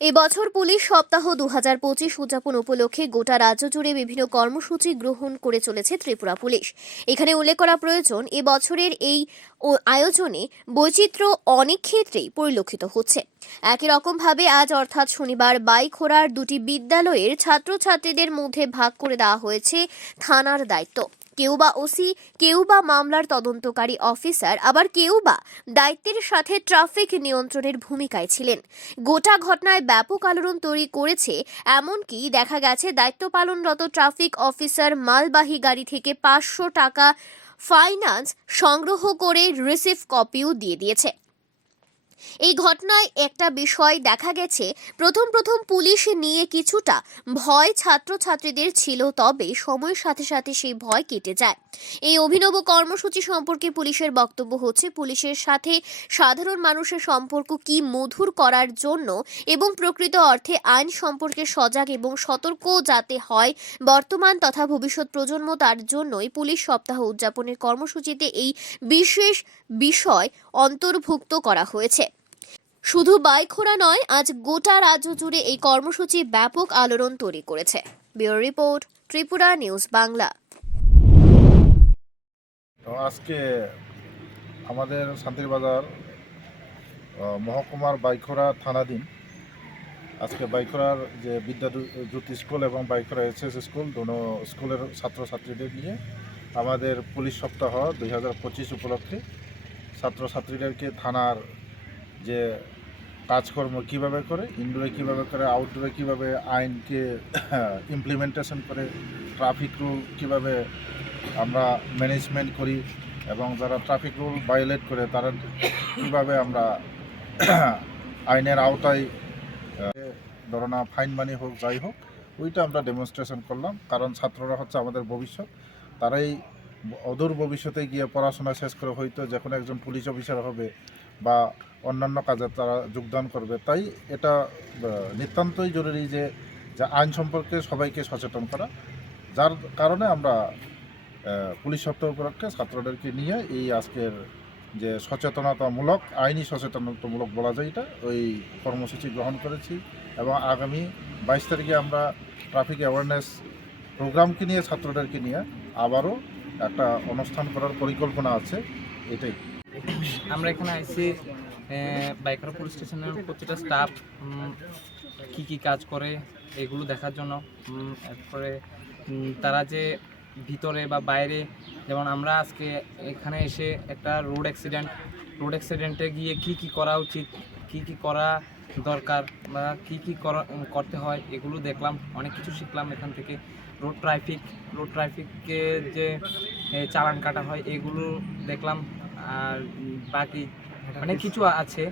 এবছর পুলিশ সপ্তাহ দু হাজার পঁচিশ উদযাপন উপলক্ষে গোটা রাজ্য জুড়ে বিভিন্ন কর্মসূচি গ্রহণ করে চলেছে ত্রিপুরা পুলিশ। এখানে উল্লেখ করা প্রয়োজন, এবছরের এই আয়োজনে বৈচিত্র্য অনেক ক্ষেত্রেই পরিলক্ষিত হচ্ছে। একই রকমভাবে আজ অর্থাৎ শনিবার বাইখোড়ার দুটি বিদ্যালয়ের ছাত্রছাত্রীদের মধ্যে ভাগ করে দেওয়া হয়েছে থানার দায়িত্ব। কেউ বা ওসি কেউ বা মামলার তদন্তকারী অফিসার, আবার কেউ বা দায়িত্বের সাথে ট্রাফিক নিয়ন্ত্রণের ভূমিকায় ছিলেন। গোটা ঘটনায় ব্যাপক আলোড়ন তৈরি করেছে, এমনকি দেখা গেছে দায়িত্ব পালনরত ট্রাফিক অফিসার মালবাহী গাড়ি থেকে পাঁচশো টাকা ফাইন্যান্স সংগ্রহ করে রিসিভ কপিও দিয়ে দিয়েছে। এই ঘটনায় একটা বিষয় দেখা গেছে। প্রথম প্রথম পুলিশ নিয়ে কিছুটা ভয় ছাত্রছাত্রীদের ছিল, তবে সময়ের সাথে সাথে সেই ভয় কেটে যায়। এই অভিনব কর্মসূচি সম্পর্কে পুলিশের বক্তব্য হচ্ছে, পুলিশের সাথে সাধারণ মানুষের সম্পর্ক কি মধুর করার জন্য এবং প্রকৃত অর্থে আইন সম্পর্কে সজাগ এবং সতর্ক যাতে হয় বর্তমান তথা ভবিষ্যৎ প্রজন্ম, তার জন্যই পুলিশ সপ্তাহ উদযাপনের কর্মসূচিতে এই বিশেষ বিষয় অন্তর্ভুক্ত করা হয়েছে। শুধু বাইখোড়া নয় আজ গোটা রাজ্য জুড়ে এই কর্মসূচি ব্যাপক আলোড়ন তৈরি করেছে। Bureau report Tripura news Bangla. আজকে আমাদের শান্তিরবাজার আহ, মহকুমার বাইখোড়া থানাধীন আজকে বাইখোড়ার যে বিদ্যা জ্যোতি স্কুল এবং বাইখোড়া এসএস স্কুল দুনো স্কুলের ছাত্রছাত্রীদের নিয়ে আমাদের পুলিশ সপ্তাহ দুই হাজার পঁচিশ উপলক্ষে ছাত্রছাত্রীদেরকে থানার যে কাজকর্ম কীভাবে করে ইনডোরে কীভাবে করে আউটডোরে কীভাবে আইনকে ইমপ্লিমেন্টেশন করে ট্রাফিক রুল কীভাবে আমরা ম্যানেজমেন্ট করি এবং যারা ট্রাফিক রুল ভায়োলেট করে তারা কীভাবে আমরা আইনের আওতায় আহ, ধরো না ফাইন মানি হোক যাই হোক ওইটা আমরা ডেমনস্ট্রেশন করলাম। কারণ ছাত্ররা হচ্ছে আমাদের ভবিষ্যৎ। তারাই অদূর ভবিষ্যতে গিয়ে পড়াশোনা শেষ করে হয়তো যে কোনো একজন পুলিশ অফিসার হবে বা অন্যান্য কাজে তারা যোগদান করবে। তাই এটা নিতান্তই জরুরি যে যে আইন সম্পর্কে সবাইকে সচেতন করা। যার কারণে আমরা পুলিশ সপ্তাহ উপলক্ষে ছাত্রদেরকে নিয়ে এই আজকের যে সচেতনতামূলক, আইনি সচেতনতামূলক বলা যায় এটা, ওই কর্মসূচি গ্রহণ করেছি এবং আগামী বাইশ তারিখে আমরা ট্রাফিক অ্যাওয়ারনেস প্রোগ্রামকে নিয়ে ছাত্রদেরকে নিয়ে আবারও একটা অনুষ্ঠান করার পরিকল্পনা আছে, এটাই। আমরা এখানে আইসি বাইকার পুলিশ স্টেশনের প্রতিটা স্টাফ কি কি কাজ করে এগুলো দেখার জন্য। উম, এরপরে তারা যে ভিতরে বা বাইরে যেমন আমরা আজকে এখানে এসে একটা রোড অ্যাক্সিডেন্ট রোড অ্যাক্সিডেন্টে গিয়ে কি কি করা উচিত কি কি করা দরকার বা কি কি করা- করতে হয় এগুলো দেখলাম অনেক কিছু শিখলাম এখান থেকে। রোড ট্রাফিক রোড ট্রাফিককে যে চালান কাটা হয় এগুলো দেখলাম। আর বাকি অনেক কিছু আছে।